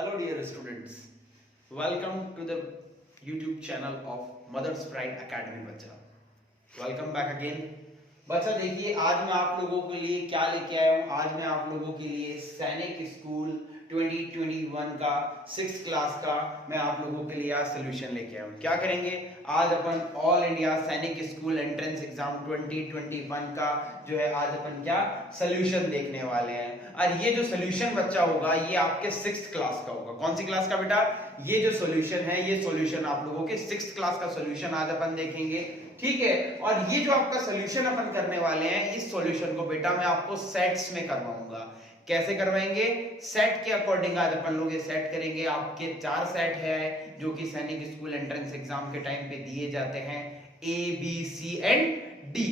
Hello dear students, welcome to the YouTube channel of Mother's Pride Academy बच्चा। Welcome back again बच्चा। देखिए आज मैं आप लोगों के लिए क्या लेके आया हूँ। आज मैं आप लोगों के लिए सैनिक स्कूल 2021 का 6th क्लास का मैं आप लोगों के लिए आज सोल्यूशन लेके आया हूँ। क्या करेंगे आज अपन ऑल इंडिया सैनिक स्कूल एंट्रेंस एग्जाम 2021 का जो है आज अपन क्या सोल्यूशन देखने वाले हैं। और ये जो सोल्यूशन बच्चा होगा ये आपके 6th क्लास का होगा। कौन सी क्लास का बेटा? ये जो सोल्यूशन है ये सोल्यूशन आप लोगों के 6th क्लास का सोल्यूशन आज अपन देखेंगे, ठीक है। और ये जो आपका सोल्यूशन अपन करने वाले हैं इस सोल्यूशन को बेटा मैं आपको सेट्स में करवाऊंगा। कैसे करवाएंगे? सेट के अकॉर्डिंग आज अपन लोग ये सेट करेंगे। आपके 4 सेट है जो कि सैनिक स्कूल एंट्रेंस एग्जाम के टाइम पे दिए जाते हैं, A B C and D.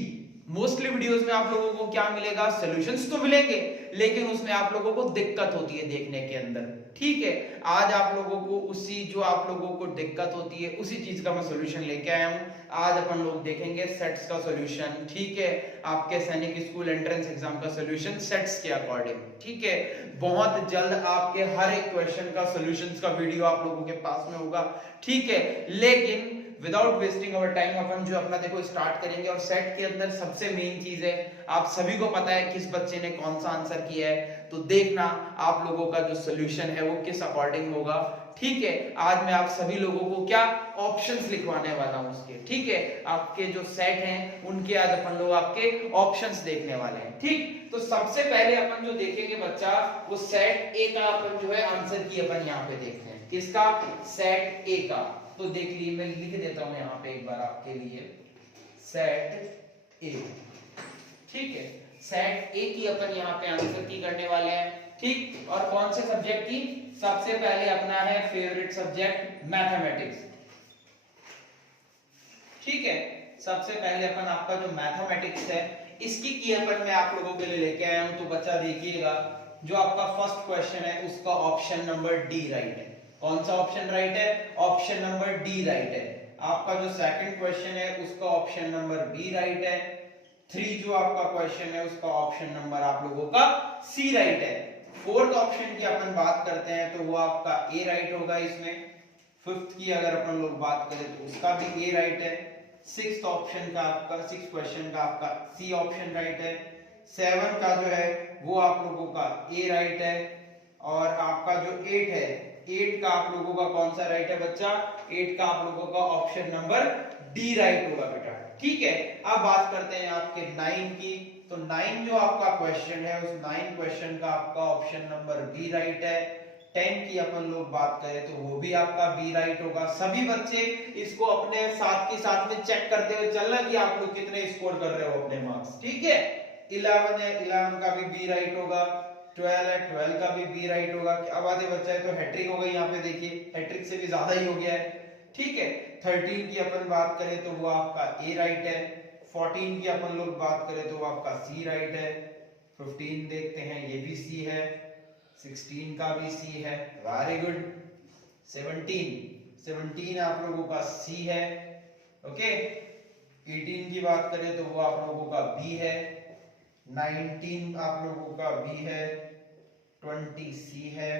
Mostly videos में आप लोगों को क्या मिलेगा? सॉल्यूशंस तो मिलेंगे लेकिन उसमें आप लोगों को दिक्कत होती है देखने के अंदर, ठीक है। आज आप लोगों को उसी जो आप लोगों को दिक्कत होती है उसी चीज का मैं सॉल्यूशन लेके आया हूं। आज अपन लोग देखेंगे सेट्स का सॉल्यूशन, ठीक है। आपके सैनिक स्कूल एंट्रेंस एग्जाम का सॉल्यूशन सेट्स के अकॉर्डिंग, ठीक है। बहुत जल्द आपके हर एक क्वेश्चन का सॉल्यूशंस का वीडियो आप लोगों के पास में होगा, ठीक है। लेकिन विदाउट वेस्टिंग अवर टाइम अपन जो अपना देखो स्टार्ट करेंगे। और सेट के अंदर सबसे मेन चीज है, आप सभी को पता है किस बच्चे ने कौन सा आंसर किया है, तो देखना आप लोगों का जो सोल्यूशन है वो किस अकॉर्डिंग होगा, ठीक है। आज मैं आप सभी लोगों को क्या ऑप्शंस लिखवाने वाला हूं उसके, ठीक है। आपके जो सेट हैं उनके आज अपन लोग आपके ऑप्शंस देखने वाले हैं, ठीक। तो सबसे पहले अपन जो देखेंगे बच्चा वो सेट ए का अपन जो है आंसर की अपन यहाँ पे देखते हैं। किसका? सेट ए का। तो देख लीजिए मैं लिख देता हूं यहाँ पे एक बार आपके लिए सेट ए, ठीक है। सेट ए की अपन यहाँ पे आंसर की करने वाले हैं, ठीक। और कौन से सब्जेक्ट की? सबसे पहले अपना है फेवरेट सब्जेक्ट मैथमेटिक्स, ठीक है। सबसे पहले अपन आपका जो मैथमेटिक्स है इसकी की अपन मैं आप लोगों के लिए लेके आया हूं। तो बच्चा देखिएगा जो आपका फर्स्ट क्वेश्चन है उसका ऑप्शन नंबर डी राइट है। कौन सा ऑप्शन राइट है? ऑप्शन नंबर डी राइट है। आपका जो सेकंड क्वेश्चन है उसका ऑप्शन नंबर बी राइट है। 3 जो आपका क्वेश्चन है उसका ऑप्शन नंबर आप लोगों का सी राइट है। फोर्थ ऑप्शन की अपन बात करते हैं तो वो आपका ए राइट होगा इसमें। फिफ्थ की अगर अपन लोग बात करें तो उसका भी ए राइट है। सिक्स्थ ऑप्शन का आपका, सिक्स्थ क्वेश्चन का आपका सी ऑप्शन राइट है। 7 का जो है वो आप लोगों का ए राइट है। और आपका जो 8 है, 8 का आप लोगों का कौन सा राइट है बच्चा? 8 का आप लोगों का ऑप्शन नंबर डी राइट होगा बेटा, ठीक है। अब बात करते हैं आपके 9 की। तो 9 जो आपका क्वेश्चन है उस 9 क्वेश्चन का आपका ऑप्शन नंबर बी राइट है। 10 की अपन लोग बात करें तो वो भी आपका बी राइट होगा। सभी बच्चे इसको अपने साथ के साथ में चेक करते हुए चलना कि आप लोग कितने स्कोर कर रहे हो अपने मार्क्स, ठीक है। 11 है, 11 का भी बी राइट होगा। 12 है, 12 का भी बी राइट होगा। क्या बात है बच्चा, है तो हैट्रिक हो गई यहाँ पे, देखिए हैट्रिक से भी ज्यादा ही हो गया है, ठीक है। 13 की अपन बात करें तो वो आपका ए राइट है। 14 की अपन लोग बात करें तो वो आपका सी राइट है। 15 देखते हैं ये भी सी है। 16 का भी सी है, वेरी गुड। 17 आप लोगों का सी है, ओके। 18 की बात करें तो वो आप लोगों का बी है। 19 आप लोगों का बी है। 20 सी है।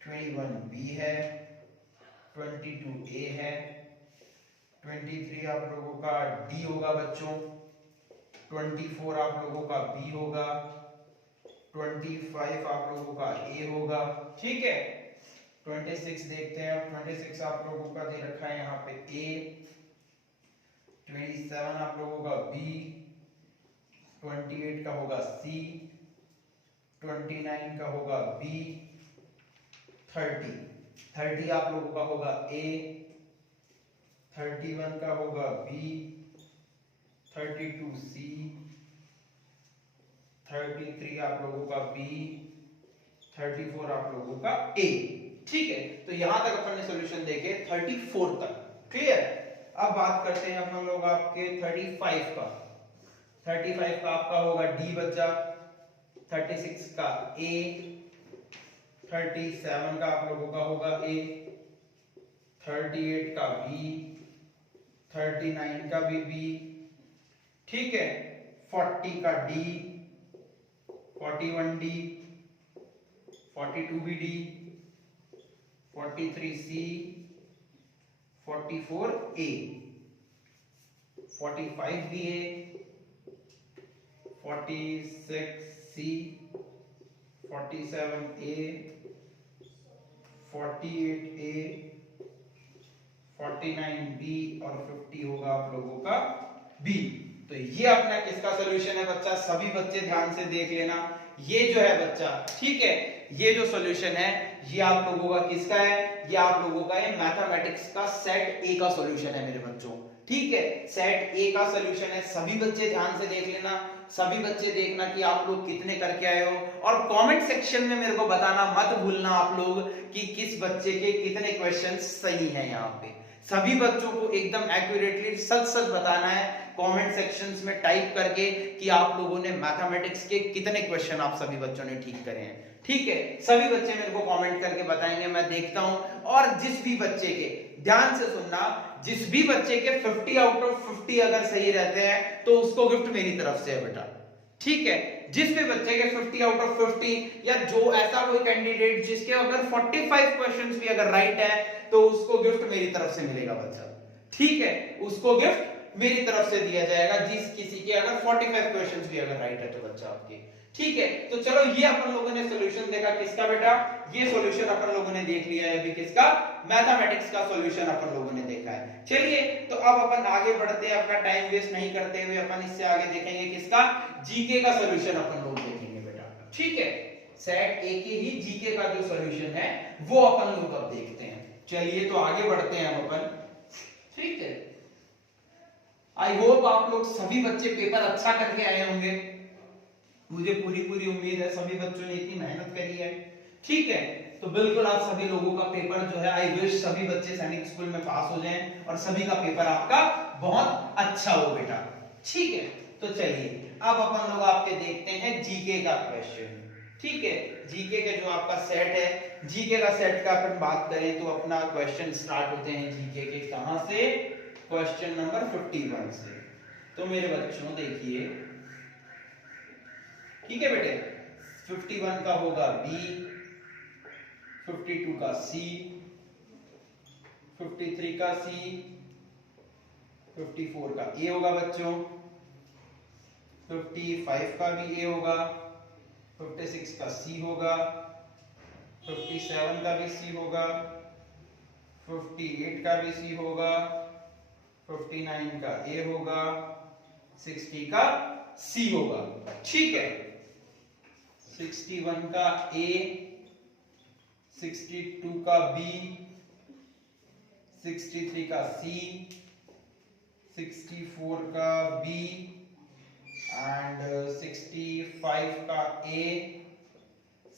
21 बी है। 22 ए है। 23 आप लोगों का डी होगा बच्चों। 24 आप लोगों का बी होगा। 25 आप लोगों का ए होगा, ठीक है। 26 देखते हैं अब। 26 आप लोगों का दे रखा है यहाँ पे ए। 27 आप लोगों का बी। 28 का होगा सी। 29 का होगा बी। 30 आप लोगों का होगा ए। 31 का होगा बी। 32 सी। 33 आप लोगों का बी। 34 आप लोगों का ए, ठीक है। तो यहां तक अपन ने सॉल्यूशन देखे 34 तक, क्लियर। अब बात करते हैं अपन लोग आपके 35 का। 35 का आपका होगा डी बच्चा। 36 का ए। 37 का आप लोगों का होगा ए। 38 का बी। 39 का भी बी, ठीक है। 40 का डी। 41 डी। 42 भी D. 43C, 44A, 45BA, 46C, 47A, 48A, 49B और 50 होगा आप लोगों का B। तो ये अपना किसका सॉल्यूशन है बच्चा, सभी बच्चे ध्यान से देख लेना। ये जो है बच्चा, ठीक है, ये जो सॉल्यूशन है ये आप लोगों का किसका है, ये आप लोगों का है मैथमेटिक्स का सेट ए का सॉल्यूशन है मेरे बच्चों। ठीक है, सेट ए का सॉल्यूशन है, सभी बच्चे ध्यान से देख लेना। सभी बच्चे देखना कि आप लोग कितने करके आए हो, और कमेंट सेक्शन में मेरे को बताना मत भूलना आप लोग कि किस बच्चे के कितने क्वेश्चंस सही हैं। यहाँ पे सभी बच्चों को एकदम एक्यूरेटली सच सच बताना है कमेंट सेक्शंस में टाइप करके कि आप लोगों ने मैथमेटिक्स के कितने क्वेश्चन आप सभी बच्चों ने ठीक करे हैं। ठीक है, सभी बच्चे मेरे को कमेंट करके बताएंगे, मैं देखता हूं। और जिस भी बच्चे के, ध्यान से सुनना, जिस भी बच्चे के 50 आउट ऑफ 50 अगर सही रहते हैं तो उसको गिफ्ट मेरी तरफ से है बेटा। ठीक है, जिस भी बच्चे के 50 आउट ऑफ 50 या जो ऐसा कोई कैंडिडेट जिसके अगर 45 क्वेश्चंस भी अगर राइट है तो उसको गिफ्ट मेरी तरफ से मिलेगा बच्चा। ठीक है, उसको गिफ्ट मेरी तरफ से दिया जाएगा जिस किसी के अगर 45 क्वेश्चंस भी अगर राइट है तो बच्चा आपके। ठीक है, तो चलो ये अपन लोगों ने सॉल्यूशन देखा किसका बेटा, ये सॉल्यूशन अपन लोगों ने देख लिया है अभी किसका, मैथमेटिक्स का सॉल्यूशन अपन लोगों ने देखा है। चलिए तो अब अपन आगे बढ़ते हैं, अपना टाइम वेस्ट नहीं करते हुए अपन इससे आगे देखेंगे किसका, जीके का सॉल्यूशन अपन लोग देखेंगे बेटा। ठीक है, सेट ए के ही जीके का जो सॉल्यूशन है वो अपन लोग अब देखते हैं। चलिए तो आगे बढ़ते हैं हम अपन। ठीक है, आई होप आप लोग सभी बच्चे पेपर अच्छा करके आए होंगे, मुझे पूरी पूरी उम्मीद है सभी बच्चों ने इतनी मेहनत करी है। ठीक है, तो बिल्कुल आप सभी लोगों का पेपर जो है, आई विश सभी बच्चे सैनिक स्कूल में पास हो जाएं और सभी का पेपर आपका बहुत अच्छा हो बेटा। ठीक है, तो चलिए अब अपन लोग आपके देखते हैं जीके का क्वेश्चन। ठीक है, जीके के जो आपका सेट है, जीके का सेट का अपन बात करें तो अपना क्वेश्चन स्टार्ट होते हैं जीके के कहां से, क्वेश्चन नंबर 51 से। तो मेरे बच्चों देखिए, ठीक है बेटे, 51 का होगा बी, 52 का सी, 53 का सी, 54 का ए होगा बच्चों, 55 का भी ए होगा, 56 का सी होगा, 57 का भी सी होगा, 58 का भी सी होगा, 59 का ए होगा, 60 का सी होगा। ठीक है, 61 का ए, 62 का बी, 63 का सी, 64 का बी एंड 65 का ए,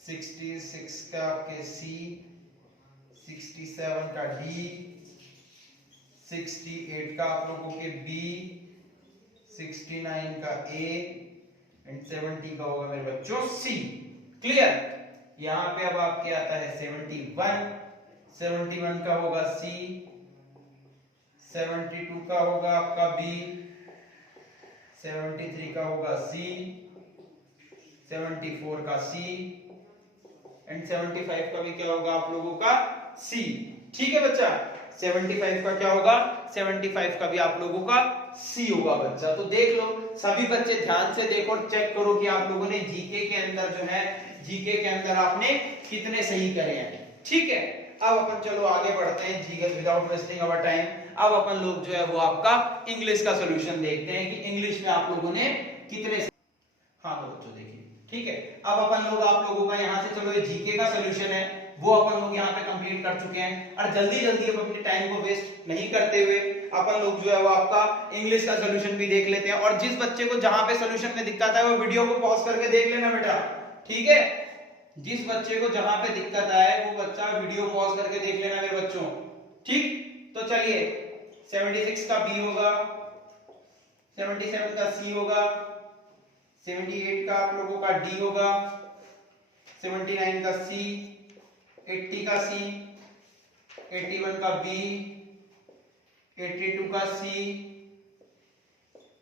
66 का के सी, 67 का डी, 68 का आप लोगों के बी, 69 का ए एंड 70 का होगा मेरे बच्चों सी। क्लियर, यहां पे अब आपके आता है 71, 71 का होगा सी, 72 का होगा आपका बी, 73 का होगा सी, 74 का सी एंड 75 का भी क्या होगा आप लोगों का सी। ठीक है बच्चा, 75 का क्या होगा, 75 का भी आप लोगों का सी होगा बच्चा। तो देख लो सभी बच्चे ध्यान से देखो, चेक करो कि आप लोगों ने जीके के अंदर जो है, जीके के अंदर आपने कितने सही करे हैं। ठीक है, अब अपन चलो आगे बढ़ते हैं GK without wasting our time. अब अपन लोग जो है वो आपका इंग्लिश का सॉल्यूशन देखते हैं कि इंग्लिश में आप लोगों ने कितने। हाँ तो बच्चों देखिए, ठीक है, अब अपन लोग आप लोगों का यहाँ से चलो ये जीके का सॉल्यूशन है वो अपन लोग यहाँ पे कंप्लीट कर चुके हैं, और जल्दी जल्दी अब अपने टाइम को वेस्ट नहीं करते हुए अपन लोग जो है वो आपका इंग्लिश का सॉल्यूशन भी देख लेते हैं। और जिस बच्चे को जहां पे सॉल्यूशन में दिक्कत है वो वीडियो को पॉज करके देख लेना बेटा। ठीक है, जिस बच्चे को जहां पे दिक्कत आए वो बच्चा वीडियो पॉज करके देख लेना मेरे बच्चों। ठीक, तो चलिए 76 का बी होगा, 77 का सी होगा, 78 का आप लोगों का डी होगा, 79 का सी, 80 का सी, 81 का बी, 82 का सी,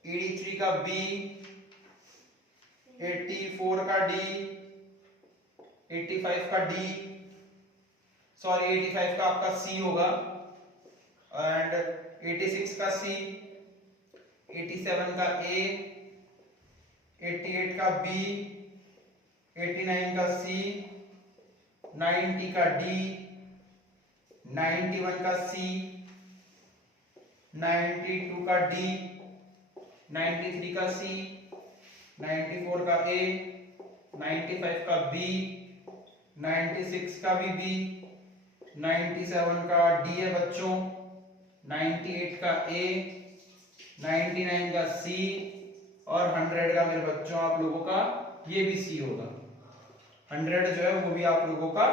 83 का बी, 84 का डी, 85 का डी, सॉरी 85 का आपका सी होगा, एंड 86 का सी, 87 का ए, 88 का बी, 89 का सी, 90 का डी, 91 का सी, 92 का डी, 93 का सी, 94 का ए, 95 का बी, 96 का भी बी, 97 का डी है बच्चों, 98 का ए, 99 का सी, और 100 का मेरे बच्चों आप लोगों का ये भी सी होगा। 100 जो है वो भी आप लोगों का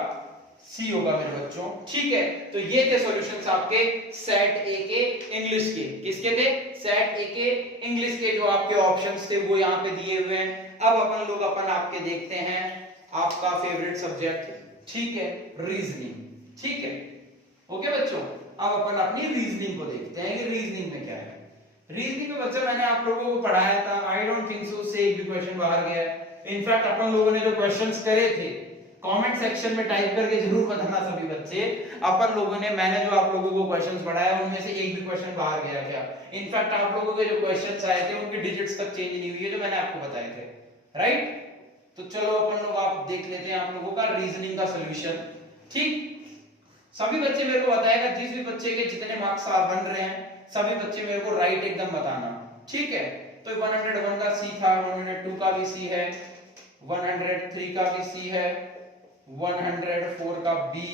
सी होगा मेरे बच्चों। ठीक है, तो ये थे सॉल्यूशंस आपके सेट ए के इंग्लिश के। किसके थे? सेट ए के इंग्लिश के जो आपके ऑप्शंस थे वो यहाँ पे दिए हुए हैं। अब अपन लोग आपके देखते हैं आपका फेवरेट सब्जेक्ट, ठीक है, रीजनिंग। ठीक है, ओके बच्चों, अब अपन अपनी रीजनिंग को देखते हैं कि रीजनिंग में क्या है। रीजनिंग में बच्चों मैंने आप लोगों को पढ़ाया था, आई डोंट थिंक सो से एक भी क्वेश्चन बाहर गया है। इनफैक्ट अपन लोगों ने जो क्वेश्चंस करे थे कमेंट सेक्शन में टाइप करके जरूर बताना सभी बच्चे, अपन लोगों ने, मैंने जो आप लोगों को क्वेश्चंस पढ़ाया उनमें से एक भी क्वेश्चन बाहर गया क्या? इनफैक्ट आप लोगों के जो क्वेश्चंस आए थे उनकी डिजिट्स तक चेंज नहीं हुई है जो मैंने आपको बताए थे, राइट? तो चलो अपन लोग आप देख लेते हैं आप लोगों का रीजनिंग का सॉल्यूशन। ठीक, सभी बच्चे मेरे को बताएगा, जिस भी बच्चे के जितने मार्क्स बन रहे हैं सभी बच्चे मेरे को राइट एकदम बताना। ठीक है, तो 101 का सी था, 102 का भी सी है, 103 का भी सी है, 104 का बी,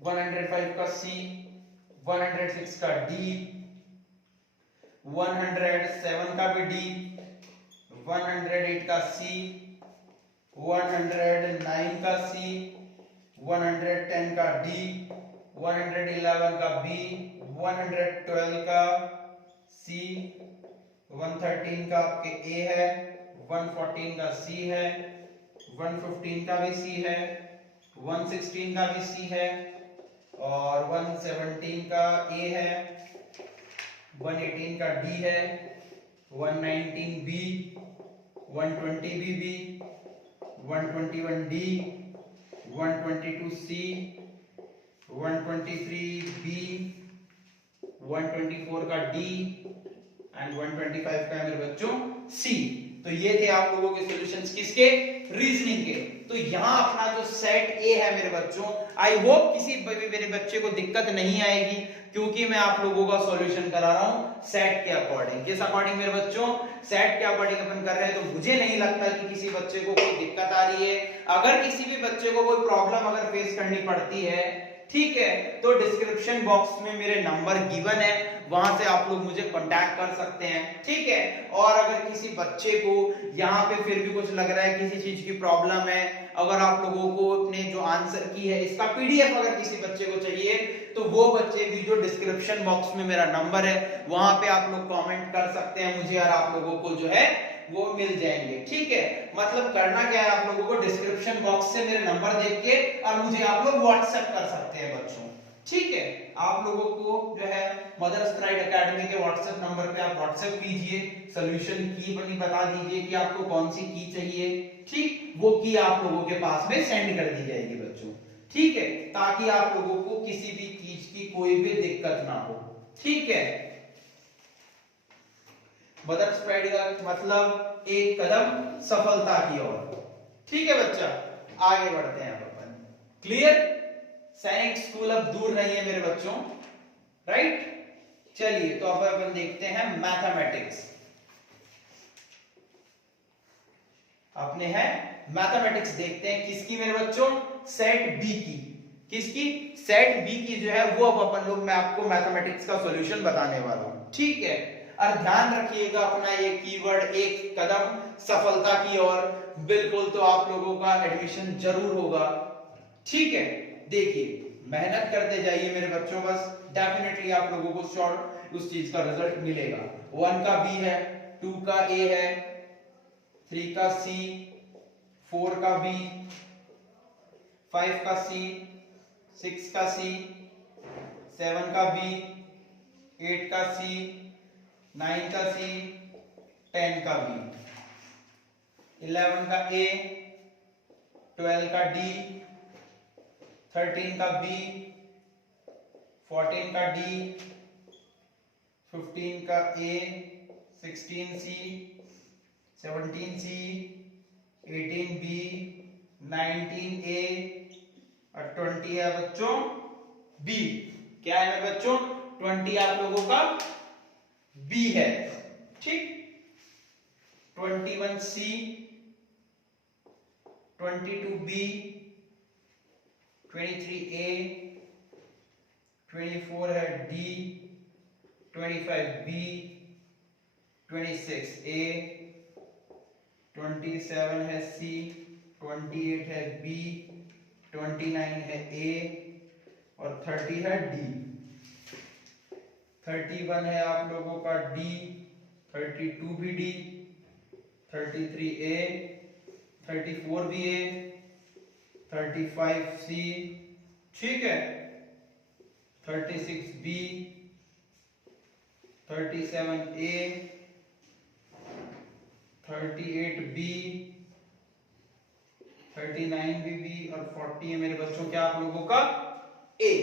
105 का सी, 106 का डी, 107 का भी डी, 108 का सी, 109 का सी, 110 का डी, 111 का बी, 112 का सी, 113 का आपके ए है, 114 का सी है, 115 का भी सी है, 116 का भी सी है, और 117 का ए है, 118 का डी है, 119 बी, 120 बी, 121 डी, 122 सी, 123 बी, 124 का डी, एंड 125 का मेरे बच्चों सी। तो ये थे आप लोगों के सॉल्यूशंस किसके? रीजनिंग के। तो यहाँ अपना जो सेट ए है मेरे बच्चों, आई होप किसी मेरे बच्चे को दिक्कत नहीं आएगी, क्योंकि मैं आप लोगों का सॉल्यूशन करा रहा हूँ सेट के अकॉर्डिंग। किस अकॉर्डिंग मेरे बच्चों? सेट के अकॉर्डिंग अपन कर रहे हैं, तो मुझे नहीं लगता कि किसी बच्चे को कोई दिक्कत आ रही है। अगर किसी भी बच्चे को कोई प्रॉब्लम अगर फेस करनी पड़ती है, ठीक है, तो डिस्क्रिप्शन बॉक्स में मेरे नंबर गिवन है, वहां से आप लोग मुझे कांटेक्ट कर सकते हैं। ठीक है, और अगर किसी बच्चे को यहाँ पे फिर भी कुछ लग रहा है, किसी चीज की प्रॉब्लम है, अगर आप लोगों को अपने जो आंसर की है इसका पीडीएफ अगर किसी बच्चे को चाहिए, तो वो बच्चे भी जो डिस्क्रिप्शन बॉक्स में मेरा नंबर है वहां पे आप लोग कमेंट कर सकते हैं मुझे, और आप लोगों को जो है वो मिल जाएंगे। ठीक है, मतलब करना क्या है, आप लोगों को डिस्क्रिप्शन बॉक्स से मेरे नंबर देख के और मुझे आप लोग व्हाट्सएप कर सकते हैं बच्चों। ठीक है, आप लोगों को जो है मदर्स प्राइड एकेडमी के व्हाट्सएप नंबर पे आप व्हाट्सएप कीजिए, सॉल्यूशन की बनी बता दीजिए कि आपको कौन सी की चाहिए। ठीक, वो की आप लोगों के पास में सेंड कर दी जाएगी बच्चों। ठीक है, ताकि आप लोगों को किसी भी चीज की कोई भी दिक्कत ना हो। ठीक है, मदर्स प्राइड का मतलब एक कदम सफलता की ओर। ठीक है बच्चा, आगे बढ़ते हैं अपन। क्लियर? सैनिक स्कूल अब दूर नहीं है मेरे बच्चों, राइट? चलिए, तो अब अपन देखते हैं मैथमेटिक्स। अपने है मैथमेटिक्स देखते हैं किसकी मेरे बच्चों? सेट बी की। किसकी? सेट बी की जो है वो अब अपन लोग, मैं आपको मैथमेटिक्स का सॉल्यूशन बताने वाला हूं। ठीक है, और ध्यान रखिएगा अपना ये कीवर्ड, एक कदम सफलता की ओर। बिल्कुल, तो आप लोगों का एडमिशन जरूर होगा। ठीक है, देखिए मेहनत करते जाइए मेरे बच्चों, बस डेफिनेटली आप लोगों को शॉर्ट उस चीज का रिजल्ट मिलेगा। 1 का बी है, 2 का ए है, 3 का सी, 4 का बी, 5 का सी, 6 का सी, 7 का बी, 8 का सी, 9 का सी, 10 का बी, 11 का ए, 12 का डी, 13 का B, 14 का D, 15 का A, 16 C, 17 C, 18 B, 19 A और 20 है बच्चों B। क्या है मेरे बच्चों? 20 आप लोगों का B है, ठीक। 21 C, 22 B, 23 A, 24 है D, 25 B, 26 A, 27 है C, 28 है B, 29 है A और 30 है D। 31 है आप लोगों का D, 32 भी D, 33 A, 34 भी A, 35 C, ठीक है, 36 B, 37 A, 38 B, 39 भी B और 40 है मेरे बच्चों क्या आप लोगों का A।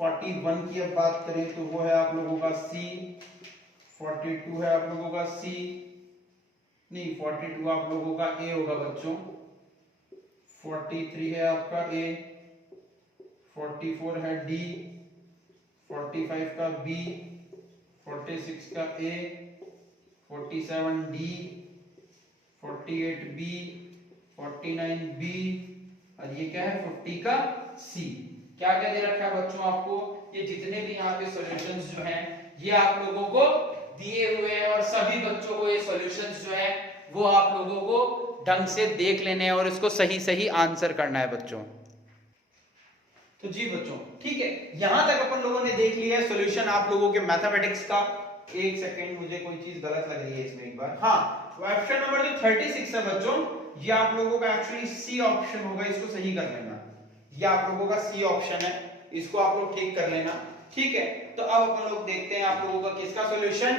41 की अब बात करें तो वो है आप लोगों का C, 42 है आप लोगों का C, नहीं 42 आप लोगों का A होगा बच्चों, 43 है आपका A, 44 है D, 45 का B, 46 का A, 47 D, 48 B, 49 B और ये क्या है 50 का C। क्या क्या दे रखा है बच्चों आपको? ये जितने भी यहाँ पे सॉल्यूशंस जो हैं ये आप लोगों को दिए हुए हैं और सभी बच्चों को ये सॉल्यूशंस जो है वो आप लोगों को ढंग से देख लेने हैं और इसको सही सही आंसर करना है बच्चों। तो जी बच्चों ठीक है, यहां तक अपन लोगों ने देख लिया है सॉल्यूशन आप लोगों के मैथमेटिक्स का। एक सेकेंड, मुझे कोई चीज गलत लग रही है इसमें एक बार। हाँ, ऑप्शन नंबर जो 36 है बच्चों, ये आप लोगों का एक्चुअली सी ऑप्शन होगा, इसको सही कर लेना। ये आप लोगों का सी ऑप्शन है, इसको आप लोग ठीक कर लेना, ठीक है। तो अब अपन लोग देखते हैं आप लोगों का किसका सॉल्यूशन,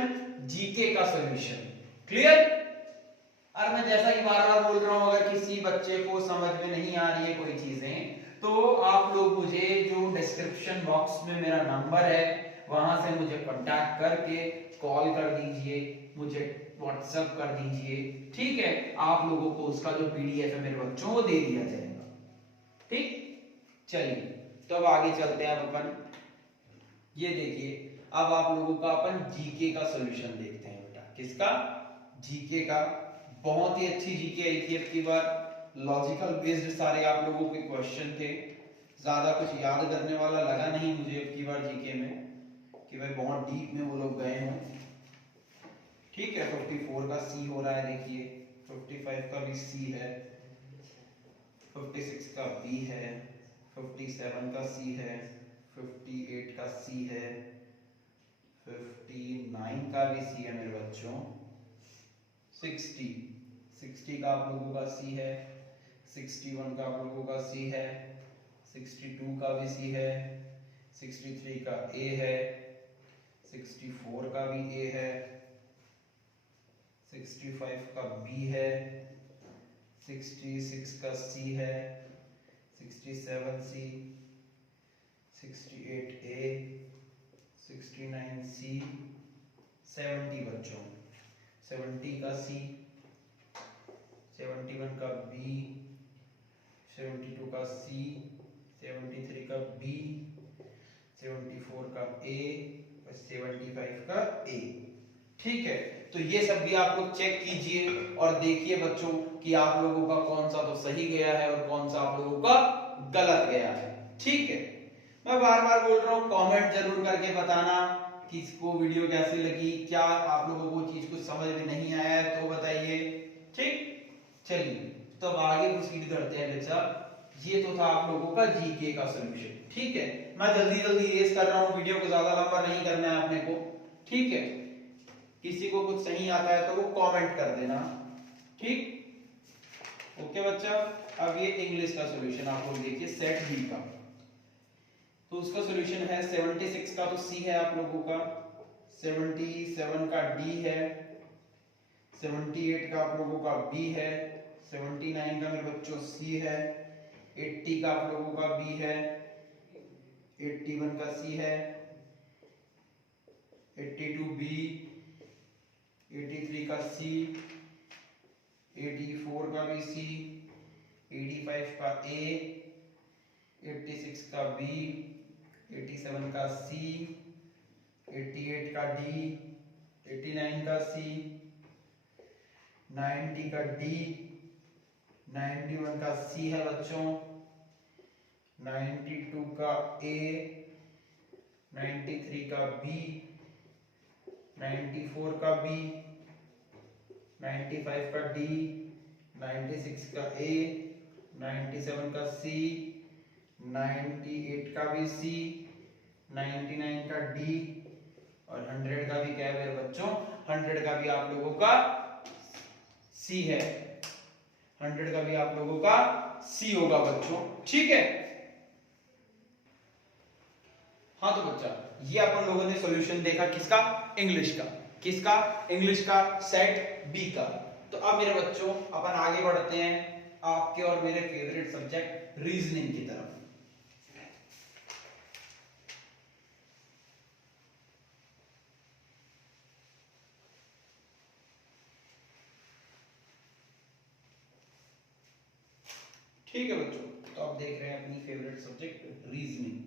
जीके का सॉल्यूशन। क्लियर? और मैं जैसा कि बार बार बोल रहा हूं, अगर किसी बच्चे को समझ में नहीं आ रही है कोई चीजें, तो आप लोग मुझे जो डिस्क्रिप्शन बॉक्स में मेरा नंबर है वहां से मुझे कांटेक्ट करके कॉल कर दीजिए, मुझे व्हाट्सएप कर दीजिए, ठीक है। आप लोगों को उसका जो पीडीएफ है मेरे बच्चों को दे दिया जाएगा, ठीक। चलिए तो अब आगे चलते हैं। अब अपन ये देखिए, अब आप लोगों का अपन जीके का सॉल्यूशन देखते हैं बेटा। किसका? जीके का। बहुत ही अच्छी जीके आई थी अब की बार, लॉजिकल बेस्ड सारे आप लोगों के क्वेश्चन थे, ज्यादा कुछ याद करने वाला लगा नहीं मुझे अब की बार जीके में कि भाई बहुत डीप में वो लोग गए हों, ठीक है। 54 का सी हो रहा है देखिए, 55 का भी सी है, 56 का बी है, 57 का सी है, 58 का सी है, 59 का भी सी है मेरे बच्चों, 60 का आप लोगों का सी है, 61 का आप लोगों का सी है, 62 का भी सी है, 63 का ए है, 64 का भी ए है, 65 का बी है, 66 का सी है, 67 सी, 68 ए, 69 सी, 70 बच्चों, 70 का सी, 71 का बी, 72 का सी, 73 का बी, 74 का ए और 75 का ए, ठीक है। तो ये सब भी आप लोग चेक कीजिए और देखिए बच्चों कि आप लोगों का कौन सा तो सही गया है और कौन सा आप लोगों का गलत गया है, ठीक है। मैं बार बार बोल रहा हूँ, कमेंट जरूर करके बताना किसको वीडियो कैसी लगी, क्या आप लोगों को चीज कुछ समझ में नहीं आया है तो बताइए, ठीक। चलिए तो अब आगे प्रोसीड करते हैं बच्चा। ये तो था आप लोगों का जीके का सॉल्यूशन, ठीक है। मैं जल्दी जल्दी रेस कर रहा हूँ, वीडियो को ज्यादा लंबा नहीं करना है अपने को, ठीक है। किसी को कुछ सही आता है तो वो कमेंट कर देना, ठीक। ओके बच्चा, अब ये इंग्लिश का सॉल्यूशन आप लोग देखिए, सेट बी का। तो उसका सॉल्यूशन है 76 का तो सी है आप लोगों का, 77 का डी है, 78 का आप लोगों का बी है, 79 का मेरे बच्चों सी है, 80 का आप लोगों का बी है, 81 का सी है, 82 बी, 83 का सी, 84 का भी सी, 85 का ए, 86 का बी, 87 का सी, 88 का डी, 89 का सी, 90 का डी, 91 का सी है बच्चों, 92 का ए, 93 का बी, 94 का बी, 95 का डी, 96 का ए, 97 का सी, 98 का भी सी, 99 का डी और 100 का भी क्या है मेरे बच्चों, 100 का भी आप लोगों का सी है, 100 का भी आप लोगों का सी होगा बच्चों, ठीक है। हाँ तो बच्चा ये अपन लोगों ने सॉल्यूशन देखा किसका, इंग्लिश का, किसका, इंग्लिश का, सेट बी का। तो अब मेरे बच्चों अपन आगे बढ़ते हैं आपके और मेरे फेवरेट सब्जेक्ट रीजनिंग की तरफ। ठीक है बच्चों, तो आप देख रहे हैं अपनी फेवरेट सब्जेक्ट रीजनिंग,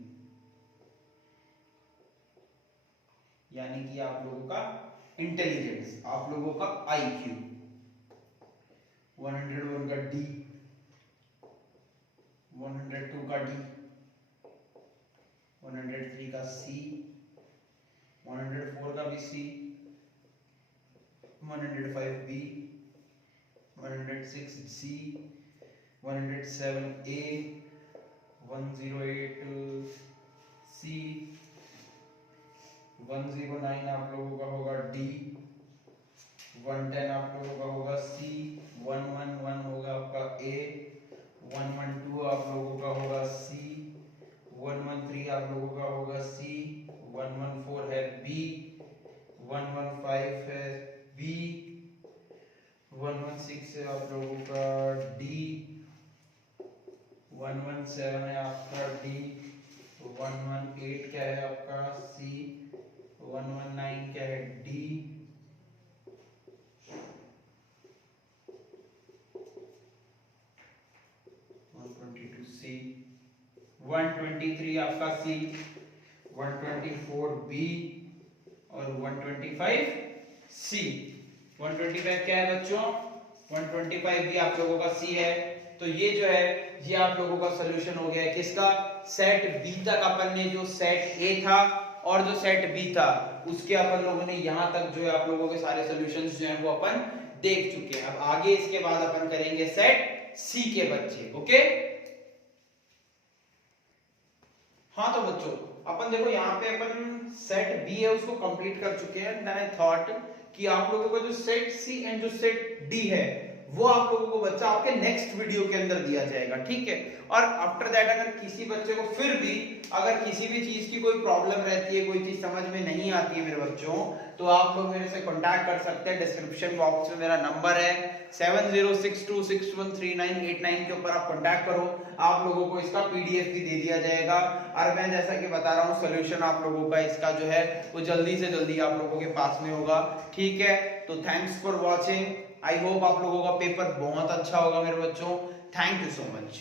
यानी कि आप लोगों का इंटेलिजेंस, आप लोगों का आईक्यू। 101 का डी, 102 का डी, 103 का सी, 104 का भी सी, 105 बी, 106 सी, 107 ए, 108 सी, 109 आप लोगों का होगा डी, 110 आप लोगों का होगा सी, 111 होगा आपका ए, 112 आप लोगों का होगा सी, 113 आप लोगों का होगा सी, 114 है बी, 115 है बी, 116 है आप लोगों का डी, 117 है आपका डी, 118 क्या है आपका सी, 119 क्या है डी, 122 सी, 123 आपका सी, 124 बी और 125 सी। 125 क्या है बच्चों, 125 भी आप लोगों का सी है। तो ये जो है ये आप लोगों का सॉल्यूशन हो गया है किसका, सेट बी तक अपन ने जो सेट ए था और जो सेट बी था उसके अपन लोगों ने यहां तक जो है आप लोगों के सारे सॉल्यूशंस जो हैं वो अपन देख चुके हैं। अब आगे इसके बाद अपन करेंगे सेट सी के बच्चे, ओके। हाँ तो बच्चों अपन देखो यहाँ पे अपन सेट बी है उसको कंप्लीट कर चुके हैं। देन आई थॉट कि आप लोगों का जो सेट सी एंड जो सेट डी है वो आप लोगों को बच्चा आपके नेक्स्ट वीडियो के अंदर दिया जाएगा, ठीक है। और आफ्टर दैट अगर किसी बच्चे को फिर भी अगर किसी भी चीज की कोई प्रॉब्लम रहती है, कोई चीज समझ में नहीं आती है मेरे बच्चों, तो आप लोग मेरे से कांटेक्ट कर सकते हैं। डिस्क्रिप्शन बॉक्स में मेरा नंबर है 7062613989 के ऊपर आप कांटेक्ट करो, आप लोगों को इसका पीडीएफ भी दे दिया जाएगा। और मैं जैसा कि बता रहा हूँ सॉल्यूशन आप लोगों का इसका जो है वो जल्दी से जल्दी आप लोगों के पास में होगा, ठीक है। तो thanks for watching, I hope आप लोगों का पेपर बहुत अच्छा होगा मेरे बच्चों। Thank you so much.